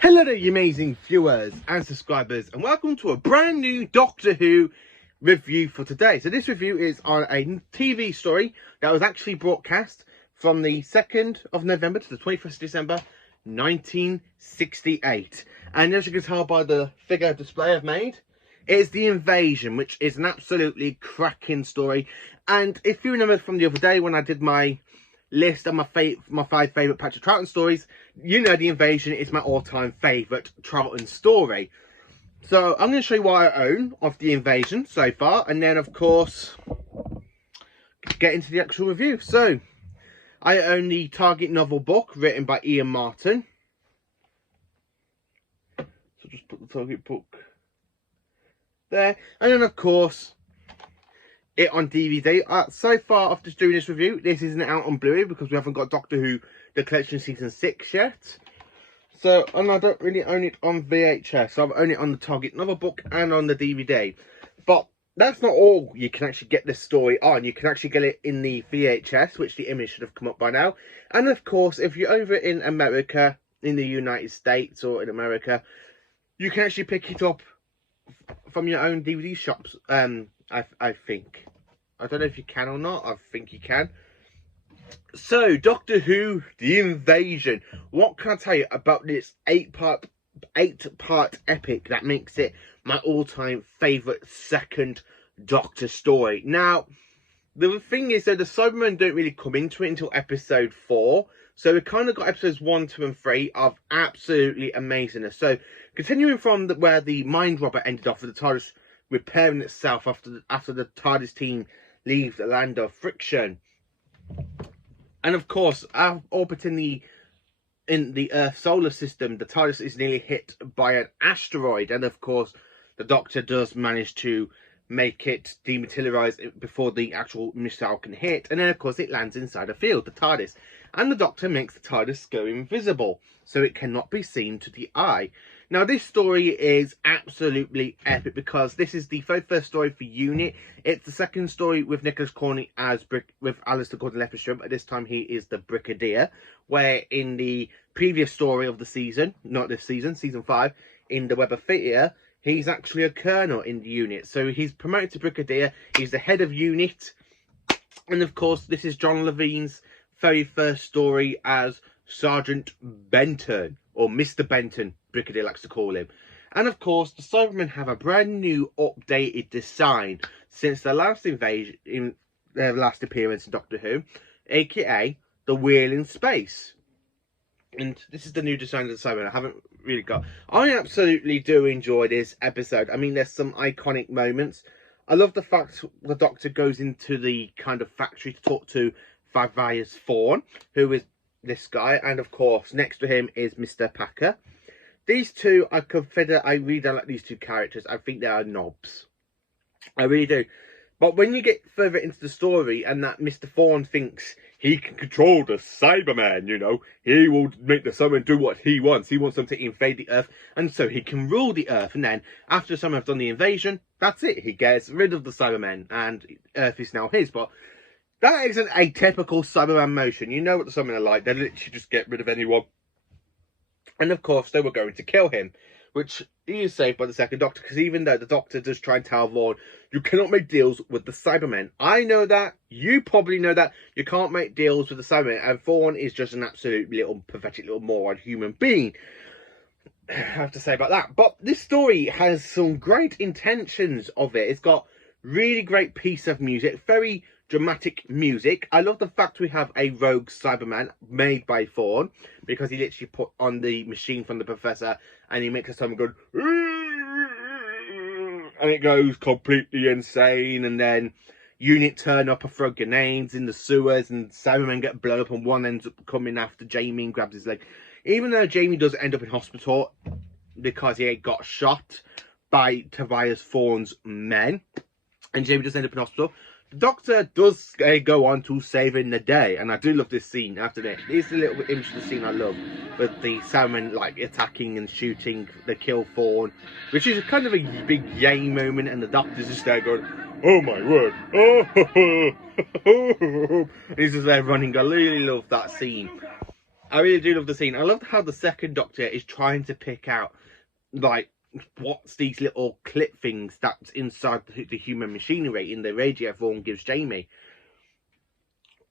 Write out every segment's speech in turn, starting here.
Hello there, you amazing viewers and subscribers, and welcome to a brand new Doctor Who review for today. So this review is on a TV story that was actually broadcast from the 2nd of November to the 21st of December 1968. And as you can tell by the figure display I've made, it's The Invasion, which is an absolutely cracking story. And if you remember from the other day when I did my list of my 5 favourite Patrick Troughton stories, you know The Invasion is my all-time favourite Troughton story. So I'm going to show you what I own of The Invasion so far, and then of course get into the actual review. So I own the Target novel book written by Ian Martin. So just put the Target book there, and then of course it on DVD. So far after doing this review, this isn't out on Blu-ray because we haven't got Doctor Who The Collection Season 6 yet. So, and I don't really own it on VHS. So I've owned it on the Target novel book and on the DVD. But that's not all you can actually get this story on. You can actually get it in the VHS, which the image should have come up by now. And of course, if you're over in America, in the United States or in America, you can actually pick it up from your own DVD shops. I think. I don't know if you can or not. I think you can. So, Doctor Who, The Invasion. What can I tell you about this 8-part epic that makes it my all-time favourite second Doctor story? Now, the thing is that the Cybermen don't really come into it until episode 4. So we kind of got episodes 1, 2 and 3 of absolutely amazingness. So, continuing from where the Mind Robber ended off with the TARDIS repairing itself after the TARDIS team leave the land of friction. And of course, orbiting in the Earth solar system, the TARDIS is nearly hit by an asteroid. And of course, the Doctor does manage to make it dematerialize before the actual missile can hit. And then of course it lands inside a field, the TARDIS. And the Doctor makes the TARDIS go invisible, so it cannot be seen to the eye. Now, this story is absolutely epic because this is the very first story for Unit. It's the second story with Nicholas Corney with Alistair Gordon-Levittstrom. At this time, he is the Brigadier, where in the previous story of the season, not this season, season 5, in the Web of Theatre, he's actually a colonel in the unit. So he's promoted to Brigadier. He's the head of Unit. And of course, this is John Levine's very first story as Sergeant Benton, or Mr. Benton, Brigadier likes to call him. And of course, the Cybermen have a brand new updated design since the last invasion, in their last appearance in Doctor Who, aka the Wheel in Space. And this is the new design of the Cybermen. I haven't really got. I absolutely do enjoy this episode. I mean, there's some iconic moments. I love the fact the Doctor goes into the kind of factory to talk to Vivius Thorne, who is this guy, and of course next to him is Mr. Packer. These two, I really don't like these two characters. I think they are knobs. I really do. But when you get further into the story and that Mr. Thorne thinks he can control the Cybermen, you know, he will make the Cybermen do what he wants. He wants them to invade the Earth, and so he can rule the Earth. And then after the Cybermen have done the invasion, that's it. He gets rid of the Cybermen, and Earth is now his. But that isn't a typical Cyberman motion. You know what the Cybermen are like. They literally just get rid of anyone. And of course, they were going to kill him, which he is saved by the second Doctor, because even though the Doctor does try and tell Vaughan, you cannot make deals with the Cybermen. I know that. You probably know that. You can't make deals with the Cybermen. And Vaughan is just an absolute little pathetic little moron human being. I have to say about that. But this story has some great intentions of it. It's got really great piece of music. Very dramatic music. I love the fact we have a rogue Cyberman made by Thorne, because he literally put on the machine from the Professor and he makes a Cyberman go, and it goes completely insane. And then Unit turn up and throw grenades in the sewers, and Cybermen get blown up, and one ends up coming after Jamie and grabs his leg. Even though Jamie does end up in hospital because he got shot by Tobias Thorne's men, and Jamie does end up in hospital, the Doctor does go on to saving the day, and I do love this scene after that. It's a little bit interesting scene I love, with the Cybermen like attacking and shooting the kill Thorne, which is kind of a big yay moment, and the Doctor's just there going, oh my word, oh, and he's just there running. I really love that scene. I really do love the scene. I love how the second Doctor is trying to pick out, like, what's these little clip things that's inside the human machinery in the radio Vaughan gives Jamie.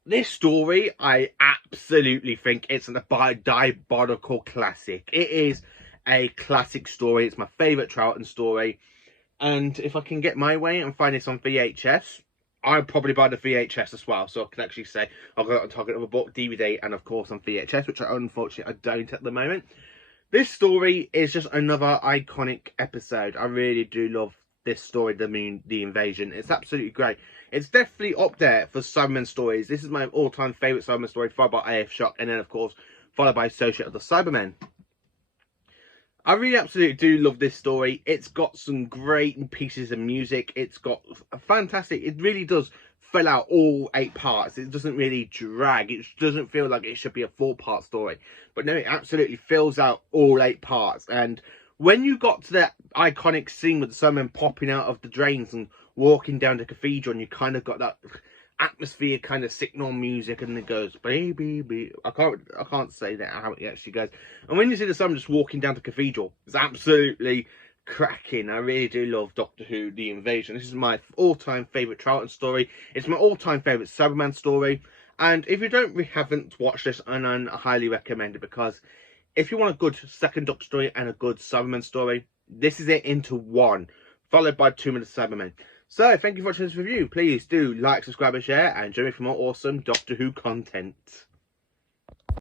This story, I absolutely think it's a diabolical classic. It is a classic story. It's my favourite Troughton story. And if I can get my way and find this on VHS, I'll probably buy the VHS as well. So I can actually say I've got it on target of a book, DVD, and of course on VHS, which unfortunately I don't at the moment. This story is just another iconic episode. I really do love this story, the invasion. It's absolutely great. It's definitely up there for Cybermen stories. This is my all-time favourite Cybermen story, followed by AF Shock, and then of course followed by Associate of the Cybermen. I really absolutely do love this story. It's got some great pieces of music. It's got a fantastic, it really does fill out all 8 parts. It doesn't really drag. It doesn't feel like it should be a 4-part story. But no, it absolutely fills out all 8 parts. And when you got to that iconic scene with the Cybermen popping out of the drains and walking down the cathedral, and you kind of got that atmosphere kind of signal music, and it goes baby. I can't say that how it actually goes. And when you see the Cybermen just walking down the cathedral, it's absolutely cracking. I really do love Doctor Who: The Invasion. This is my all-time favourite Troughton story. It's my all-time favourite Cyberman story. And if you haven't watched this, and I highly recommend it, because if you want a good second Doctor story and a good Cyberman story, this is it into one, followed by 2 minutes Cybermen. So thank you for watching this review. Please do like, subscribe and share, and join me for more awesome Doctor Who content.